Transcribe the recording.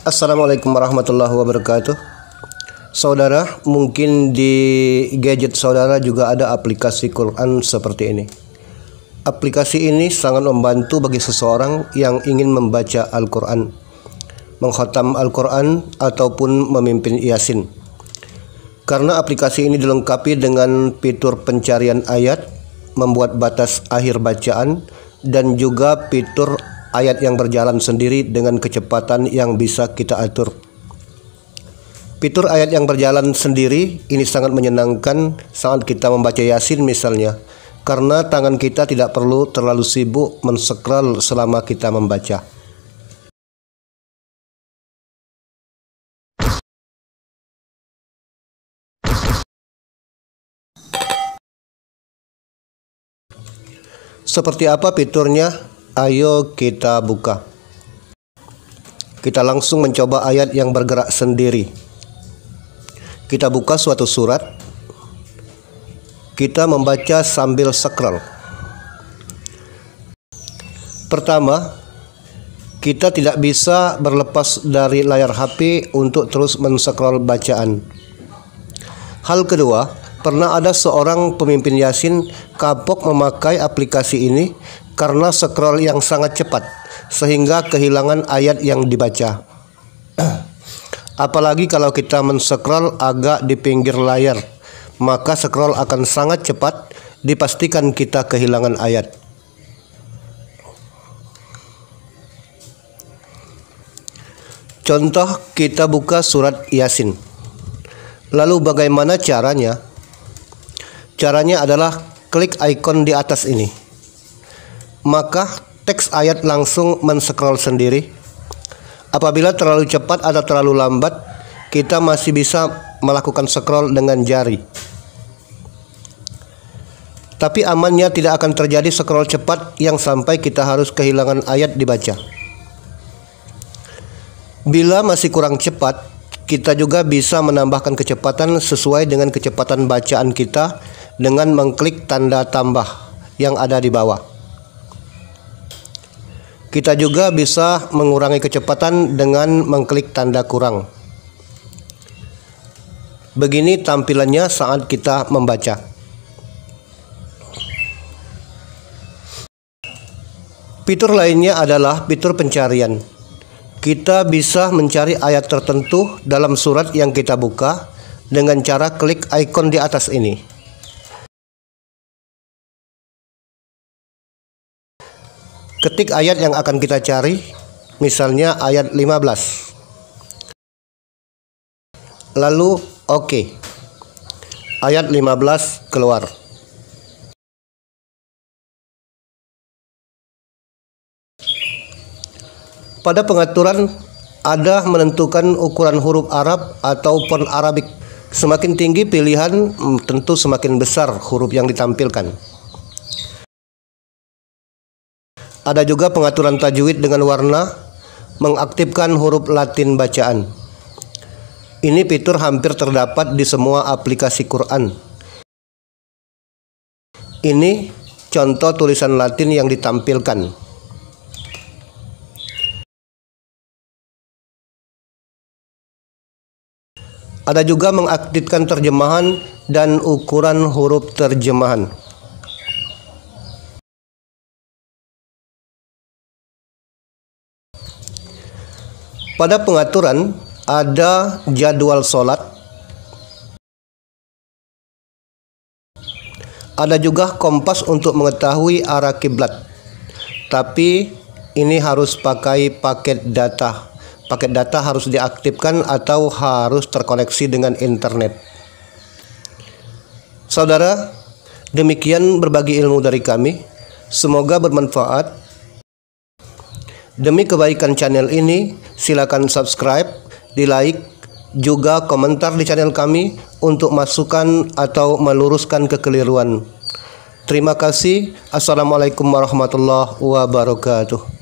Assalamualaikum warahmatullahi wabarakatuh. Saudara, mungkin di gadget saudara juga ada aplikasi Quran seperti ini. Aplikasi ini sangat membantu bagi seseorang yang ingin membaca Al-Quran, mengkhatam Al-Quran ataupun memimpin Yasin. Karena aplikasi ini dilengkapi dengan fitur pencarian ayat, membuat batas akhir bacaan, dan juga fitur ayat yang berjalan sendiri dengan kecepatan yang bisa kita atur. Fitur ayat yang berjalan sendiri ini sangat menyenangkan saat kita membaca Yasin misalnya, karena tangan kita tidak perlu terlalu sibuk men-scroll selama kita membaca. Seperti apa fiturnya? Ayo kita buka. Kita langsung mencoba ayat yang bergerak sendiri. Kita buka suatu surat. Kita membaca sambil scroll. Pertama, kita tidak bisa berlepas dari layar HP untuk terus men-scroll bacaan. Hal kedua, pernah ada seorang pemimpin Yasin kapok memakai aplikasi ini karena scroll yang sangat cepat sehingga kehilangan ayat yang dibaca. Apalagi kalau kita men-scroll agak di pinggir layar, maka scroll akan sangat cepat, dipastikan kita kehilangan ayat. Contoh, kita buka surat Yasin. Lalu bagaimana caranya? Caranya adalah klik ikon di atas ini. Maka teks ayat langsung men-scroll sendiri. Apabila terlalu cepat atau terlalu lambat, kita masih bisa melakukan scroll dengan jari. Tapi amannya tidak akan terjadi scroll cepat yang sampai kita harus kehilangan ayat dibaca. Bila masih kurang cepat, kita juga bisa menambahkan kecepatan sesuai dengan kecepatan bacaan kita dengan mengklik tanda tambah yang ada di bawah. Kita juga bisa mengurangi kecepatan dengan mengklik tanda kurang. Begini tampilannya saat kita membaca. Fitur lainnya adalah fitur pencarian. Kita bisa mencari ayat tertentu dalam surat yang kita buka dengan cara klik ikon di atas ini. Ketik ayat yang akan kita cari, misalnya ayat 15. Lalu oke. Ayat 15 keluar. Pada pengaturan ada menentukan ukuran huruf Arab atau font Arabik. Semakin tinggi pilihan, tentu semakin besar huruf yang ditampilkan. Ada juga pengaturan tajwid dengan warna, mengaktifkan huruf Latin bacaan. Ini fitur hampir terdapat di semua aplikasi Quran. Ini contoh tulisan Latin yang ditampilkan. Ada juga mengaktifkan terjemahan dan ukuran huruf terjemahan. Pada pengaturan ada jadwal sholat. Ada juga kompas untuk mengetahui arah kiblat. Tapi ini harus pakai paket data. Paket data harus diaktifkan atau harus terkoneksi dengan internet. Saudara, demikian berbagi ilmu dari kami. Semoga bermanfaat. Demi kebaikan channel ini, silakan subscribe, di like, juga komentar di channel kami untuk masukan atau meluruskan kekeliruan. Terima kasih. Assalamualaikum warahmatullahi wabarakatuh.